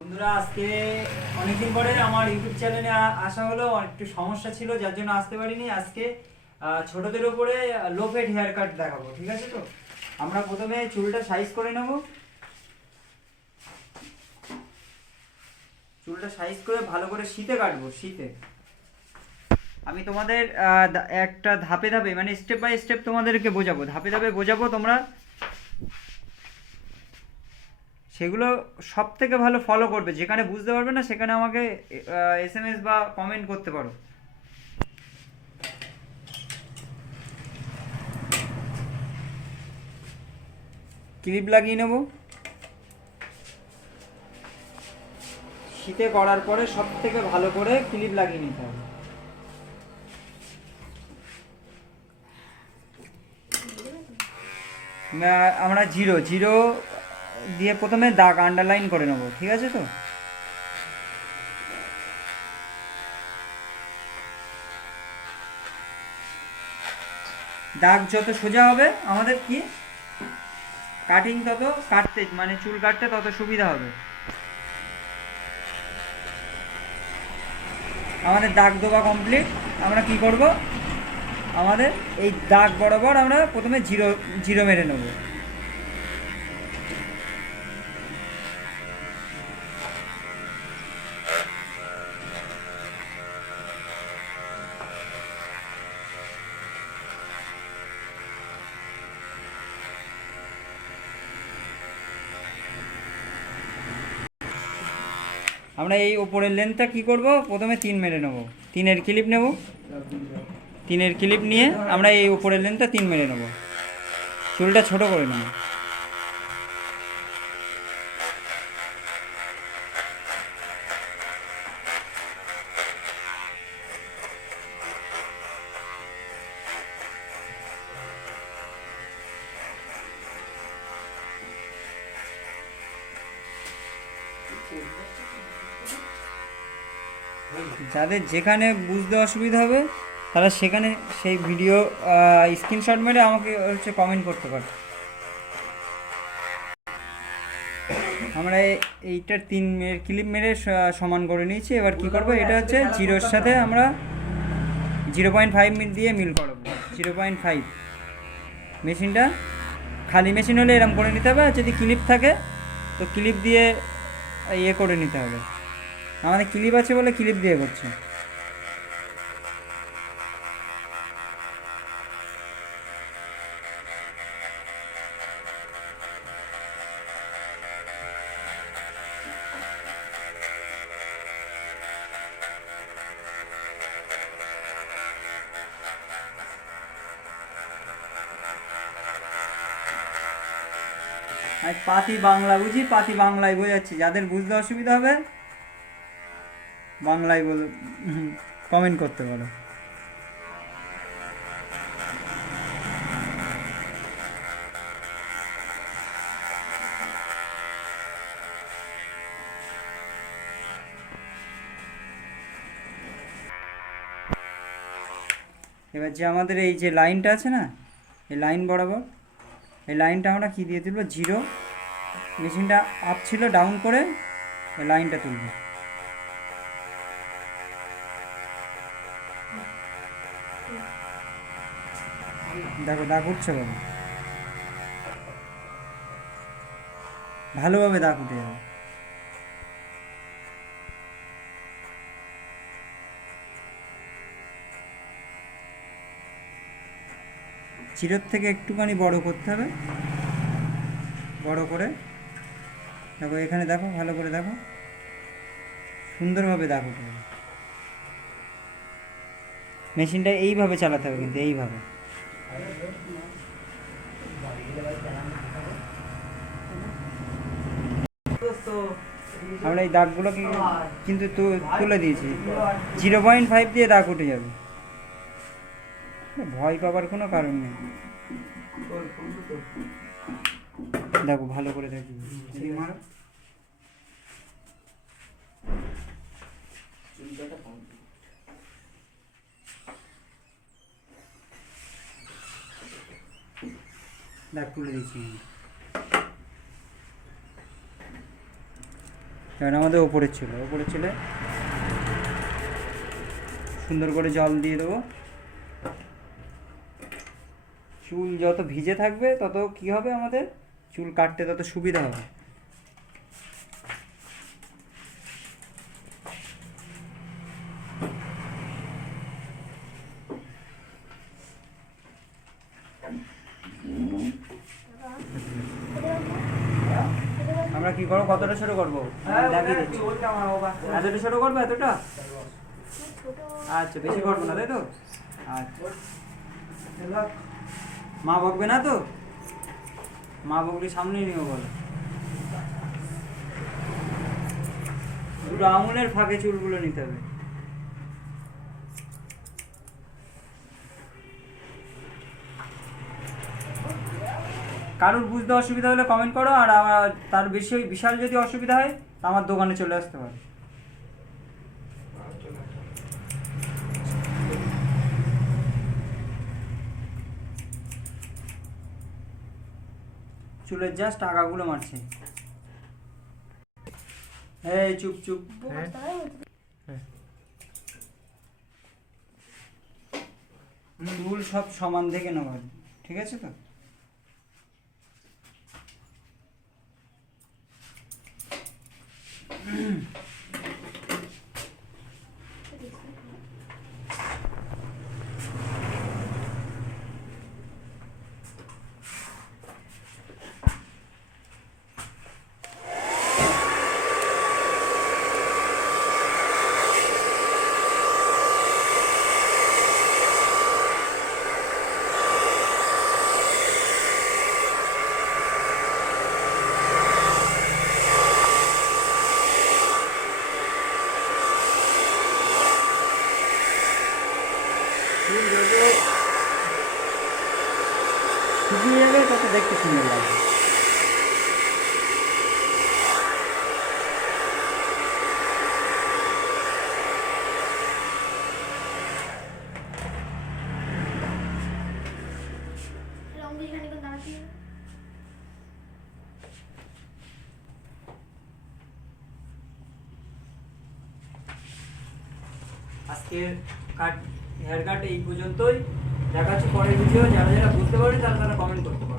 বন্ধুরা, আজকে অনেকদিন পরে আমার ইউটিউব চ্যানেলে আসা হলো। একটু সমস্যা ছিল যার জন্য আসতে পারিনি। আজকে ছোটদের উপরে লো ফেড হেয়ার কাট দেখাবো, ঠিক আছে? তো আমরা প্রথমে চুলটা সাইজ করে নেব। চুলটা সাইজ করে ভালো করে শীতে কাটবো। শীতে আমি তোমাদের একটা ধাপে ধাপে মানে স্টেপ বাই স্টেপ তোমাদেরকে বোঝাবো, ধাপে ধাপে বোঝাবো। তোমরা সেগুলো সব থেকে ভালো ফলো করবে। যেখানে বুঝতে পারবে না সেখানে আমাকে SMS বা কমেন্ট করতে পারো। ক্লিপ লাগিয়ে নেব। শীতে করার পরে সব থেকে ভালো করে ক্লিপ লাগিয়ে নিতে হবে। আমরা জিরো জিরো দিয়ে প্রথমে দাগ আন্ডারলাইন করে নেব, ঠিক আছে? তো দাগ যত সোজা হবে আমাদের কি কাটিং তত কাটতে মানে চুল কাটতে তত সুবিধা হবে। আমাদের দাগ দেওয়া কমপ্লিট। আমরা কি করব, আমাদের এই দাগ বরাবর আমরা প্রথমে জিরো জিরো মেরে নেব। আমরা এই ওপরের লেন্থটা কি করব, প্রথমে 3 মেরে নেব। 3-এর ক্লিপ নেব। 3-এর ক্লিপ নিয়ে আমরা এই উপরের লেন্থটা 3 মেরে নেব। চুলটা ছোট করে নেব। যাদের যেখানে বুঝতে অসুবিধা হবে তারা সেখানে সেই ভিডিও স্ক্রিনশট মেরে আমাকে কমেন্ট করতে পারে। আমরা এইটার 3 ক্লিপ মেরে সমান করে নিয়েছি। এবার কি করব, এটা হচ্ছে জিরোর সাথে আমরা 0.5 দিয়ে মিল করাবো। 0.5 মেশিনটা খালি মেশিন হলে এরম করে নিতে হবে। আর যদি ক্লিপ থাকে তো ক্লিপ দিয়ে ইয়ে করে নিতে হবে। আমাদের ক্লিপ আছে বলে ক্লিপ দিয়ে করছে। আমি পাতি বাংলা বুঝি, পাতি বাংলায় বোঝাচ্ছি। যাদের বুঝতে অসুবিধা হবে বাংলায় বল কমেন্ট করতে পারো। এবার যে আমাদের এই যে লাইনটা আছে না, এই লাইন বরাবর এই লাইনটা আমরা কি দিয়ে তুলবো, জিরো। মেশিনটা আপ ছিল, ডাউন করে এই লাইনটা তুলব। দেখো দাগ উঠছে বলো, ভালোভাবে দাগ উঠে যাবে। জিরোর থেকে একটুখানি বড় করতে হবে। বড় করে দেখো, এখানে দেখো, ভালো করে দেখো, সুন্দরভাবে দাগ উঠে যাবে। মেশিনটা এইভাবে চালাতে হবে, কিন্তু এইভাবে। আমরা এই দাগগুলো কিন্তু তুলে দিয়েছি। 0.5 দিয়ে দাগ উঠে যাবে। ভয় পাবার কোনো কারণ নেই। দেখো ভালো করে দেখি, দাগ তুলে দিচ্ছি। এবার আমাদের ওপরের চুলে সুন্দর করে জল দিয়ে দেবো। চুল যত ভিজে থাকবে তত কি হবে, আমাদের চুল কাটতে তত সুবিধা হবে। আমরা কি করবো, কতটা ছোট করবো দেখিয়ে দিচ্ছি। এতটা ছোট করবো, এতটা? আচ্ছা, বেশি করবো না, তাই তো? আচ্ছা, মা বকবে না তো? মা বকলে সামনেই নিও বলো। দুটো আঙুলের ফাঁকে চুলগুলো নিতে হবে। কারোর বুঝতে অসুবিধা হলে কমেন্ট করো, আর আমার তার বেশি বিশাল যদি অসুবিধা হয় তা আমার দোকানে চলে আসতে পারে। চুলের জাস্ট আগাগুলো মারছে। এই চুপ চুপ, চুল সব সমান দেখে নেবো, ঠিক আছে তো? চুল যত শুকিয়ে যাবে তত দেখতে সুন্দর লাগবে। আজকের হেয়ার কাট এই পর্যন্তই। দেখা হচ্ছে পরের ভিডিও। যারা যারা বুঝতে পারবে তারা তারা কমেন্ট করবে।